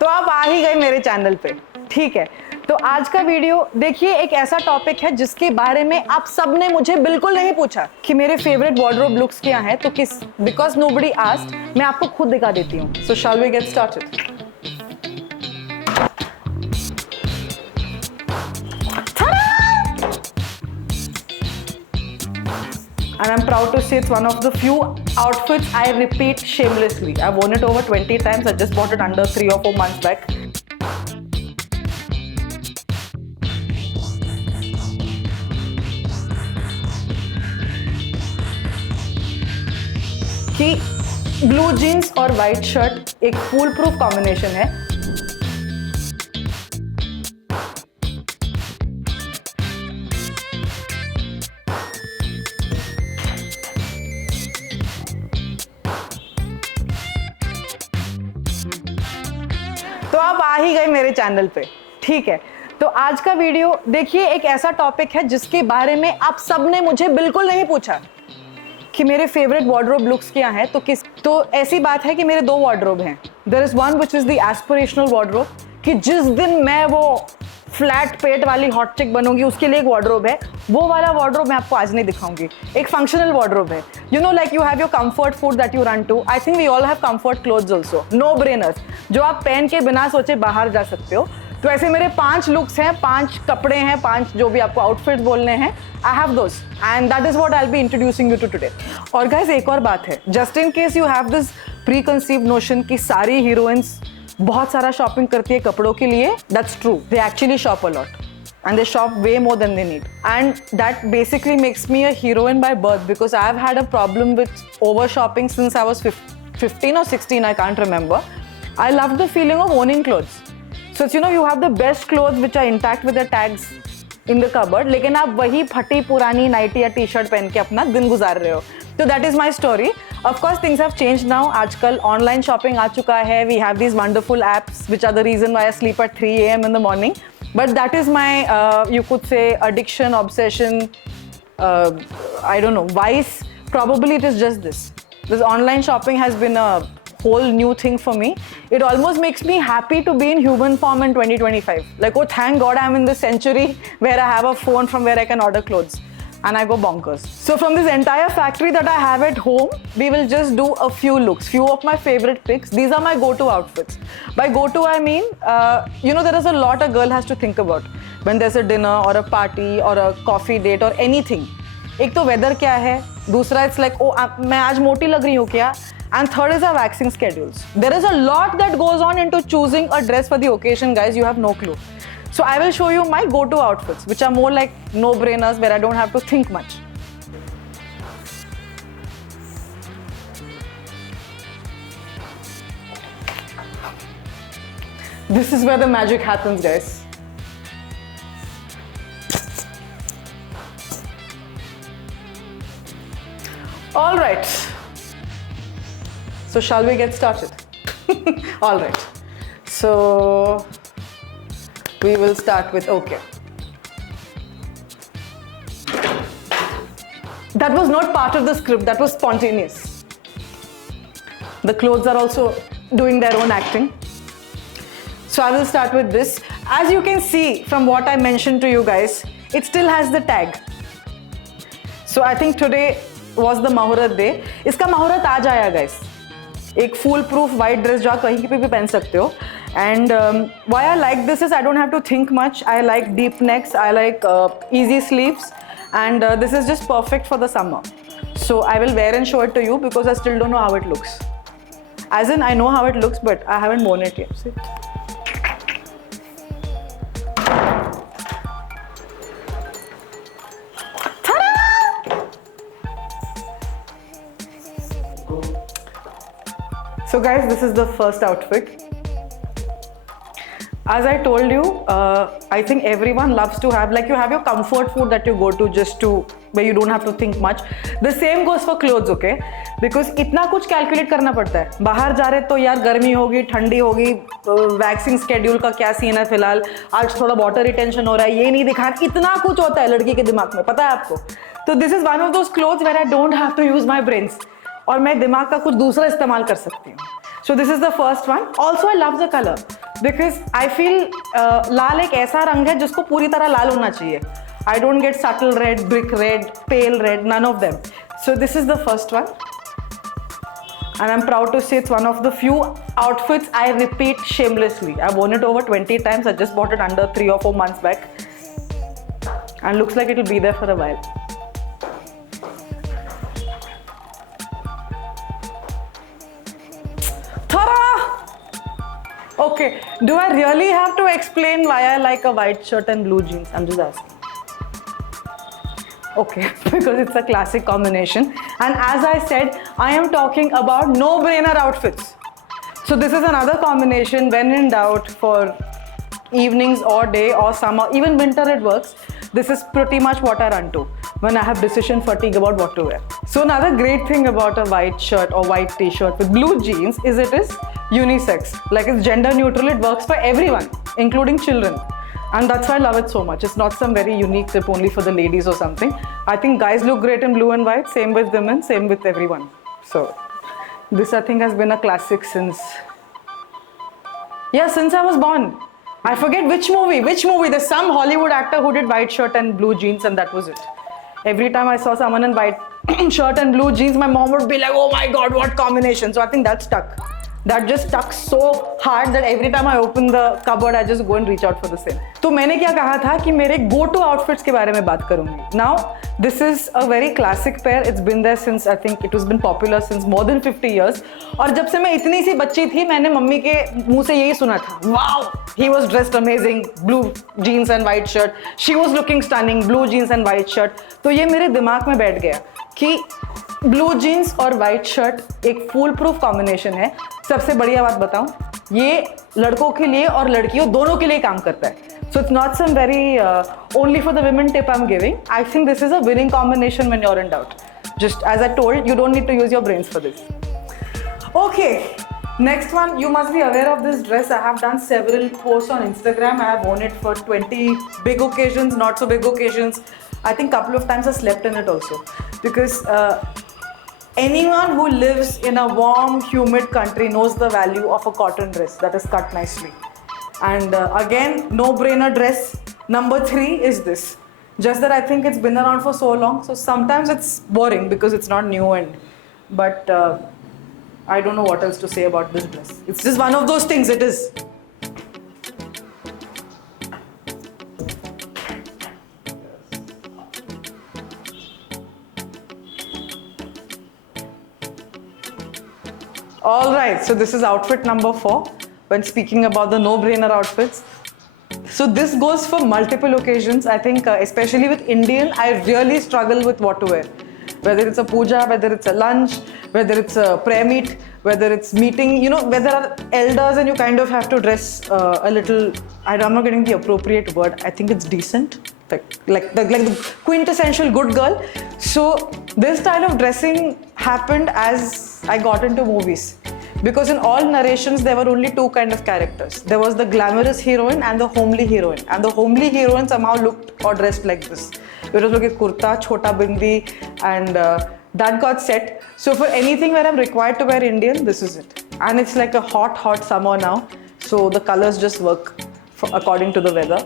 तो आप आ ही गए मेरे चैनल पे, ठीक है। तो आज का वीडियो देखिए, एक ऐसा टॉपिक है जिसके बारे में आप सबने मुझे बिल्कुल नहीं पूछा कि मेरे फेवरेट वार्डरोब लुक्स क्या हैं, तो किस बिकॉज नोबडी आस्क्ड, मैं आपको खुद दिखा देती हूँ। So shall we get started. And I'm proud to say it's one of the few outfits I repeat shamelessly. I've worn it over 20 times. I just bought it under 3 or 4 months back. कि blue jeans और white shirt एक फूल proof combination है। तो आप आ ही गए मेरे channel पे, ठीक है। तो आज का वीडियो देखिए, एक ऐसा टॉपिक है जिसके बारे में आप सबने मुझे बिल्कुल नहीं पूछा कि मेरे फेवरेट वार्डरोब लुक्स क्या हैं, तो ऐसी बात है कि मेरे 2 वार्डरोब हैं। There is one which is the aspirational wardrobe, कि जिस दिन मैं वो फ्लैट पेट वाली हॉट चिक बनूंगी उसके लिए एक वार्डरोब है। वो वाला वार्डरोब मैं आपको आज नहीं दिखाऊंगी। एक फंक्शनल वार्डरोब है, you know, like you have your comfort food that you run to. I think we all have comfort clothes also, no brainers, जो आप पहन के बिना सोचे बाहर जा सकते हो। तो ऐसे मेरे 5 लुक्स हैं, 5 कपड़े हैं, 5 जो भी आपको आउटफिट्स बोलने हैं, I have those and that is what I will be introducing you to today. और गाइस, एक और बात है, just in case you have this preconceived notion कि सारी हीरोइंस बहुत सारा शॉपिंग करती है कपड़ों के लिए, that's true. They actually shop a lot and they shop way more than they need, and that basically makes me a heroine by birth, because I've had a problem with over shopping since I was 15 or 16, I can't remember. I love the feeling of owning clothes. So it's, you know, you have the best clothes which are intact with the tags in the cupboard, लेकिन आप वही फटी पुरानी nightie या T shirt पहन के अपना दिन गुजार रहे हो। तो that is my story. Of course things have changed now. आजकल ऑनलाइन शॉपिंग आ चुका है। We have these wonderful apps which are the reason why I sleep at 3 a.m. in the morning. But that is my, you could say, addiction, obsession, I don't know, vice. Probably it is just this. This online shopping has been a whole new thing for me. It almost makes me happy to be in human form in 2025. Like, oh, thank God I'm in this century where I have a phone from where I can order clothes. And I go bonkers. So from this entire factory that I have at home, we will just do a few looks, few of my favorite picks. These are my go-to outfits. By go-to, I mean, you know, there is a lot a girl has to think about when there's a dinner or a party or a coffee date or anything. एक तो weather क्या है, दूसरा it's like, oh, मैं आज मोटी लग रही हूँ क्या? And third is our waxing schedules. There is a lot that goes on into choosing a dress for the occasion, guys. You have no clue. So I will show you my go-to outfits, which are more like no-brainers, where I don't have to think much. This is where the magic happens, guys. All right. So shall we get started? All right. So we will start with, okay. That was not part of the script, that was spontaneous. The clothes are also doing their own acting. So I will start with this. As you can see from what I mentioned to you guys, it still has the tag. So I think today was the Mahurat day. इसका Mahurat आज आया guys. एक full proof white dress जो आप कहीं पे भी पहन सकते हो। And why I like this is I don't have to think much. I like deep necks, I like easy sleeves, and this is just perfect for the summer. So I will wear and show it to you because I still don't know how it looks. As in, I know how it looks, but I haven't worn it yet. See? So guys, this is the first outfit. As I told you, I think everyone loves to have, like, you have your comfort food that you go to just to, where you don't have to think much. The same goes for clothes, okay? Because इतना कुछ calculate करना पड़ता है। बाहर जा रहे तो यार गर्मी होगी, ठंडी होगी, वैक्सिंग स्केड्यूल का क्या सीन है फिलहाल, आज थोड़ा वाटर रिटेंशन हो रहा है, ये नहीं दिखाना, इतना कुछ होता है लड़की के दिमाग में, पता है आपको? तो this is one of those clothes where I don't have to use my brains, और मैं दिमाग का कुछ दूसरा इस्तेमाल कर सकती हूँ. So this is the first one. Also I love the color. Because I feel लाल एक ऐसा रंग है जिसको पूरी तरह लाल होना चाहिए. I don't get subtle red, brick red, pale red, none of them. So this is the first one. And I'm proud to say it's one of the few outfits I repeat shamelessly. I've worn it over 20 times. I just bought it under 3 or 4 months back. And looks like it'll be there for a while. Ta-da! Okay, do I really have to explain why I like a white shirt and blue jeans? I'm just asking. Okay, because it's a classic combination. And as I said, I am talking about no-brainer outfits. So this is another combination when in doubt for evenings or day or summer, even winter it works. This is pretty much what I run to when I have decision fatigue about what to wear. So another great thing about a white shirt or white t-shirt with blue jeans is it is unisex. Like it's gender neutral, it works for everyone, including children. And that's why I love it so much. It's not some very unique tip only for the ladies or something. I think guys look great in blue and white, same with women, same with everyone. So this I think has been a classic since I was born. I forget which movie. There's some Hollywood actor who did white shirt and blue jeans and that was it. Every time I saw someone in white shirt and blue jeans, my mom would be like, oh my God, what combination. So I think that stuck. That just stuck so hard that every time I open the cupboard, I just go and reach out for the same. तो मैंने क्या कहा था कि मेरे go-to outfits के बारे में बात करूँगी. Now, this is a very classic pair. It's been there since I think it has been popular since more than 50 years. और जब से मैं इतनी सी बच्ची थी, मैंने मम्मी के मुंह से यही सुना था. Wow, he was dressed amazing, blue jeans and white shirt. She was looking stunning, blue jeans and white shirt. तो ये मेरे दिमाग में बैठ गया कि ब्लू जीन्स और वाइट शर्ट एक फूल प्रूफ कॉम्बिनेशन है. सबसे बढ़िया बात बताऊं, ये लड़कों के लिए और लड़कियों दोनों के लिए काम करता है. So it's not some very only for the women tip I am giving. I think this is a winning combination when you are in doubt. Just as I told, you don't need to use your brains for this. Okay, next one, you must be aware of this dress. I have done several posts on Instagram. I have worn it for 20 big occasions, not so big occasions. I think couple of times I slept in it also because anyone who lives in a warm, humid country knows the value of a cotton dress that is cut nicely. And again, no-brainer dress number 3 is this. Just that I think it's been around for so long, so sometimes it's boring because it's not new but I don't know what else to say about this dress. It's just one of those things, it is. All right, so this is outfit number 4 when speaking about the no-brainer outfits. So this goes for multiple occasions. I think especially with Indian, I really struggle with what to wear. Whether it's a puja, whether it's a lunch, whether it's a prayer meet, whether it's meeting, where there are elders and you kind of have to dress a little, I'm not getting the appropriate word. I think it's decent. Like the quintessential good girl. So this style of dressing happened as I got into movies. Because in all narrations, there were only 2 kind of characters. There was the glamorous heroine and the homely heroine. And the homely heroine somehow looked or dressed like this. It was like a kurta, chota bindi, and that got set. So for anything where I'm required to wear Indian, this is it. And it's like a hot, hot summer now. So the colors just work according to the weather.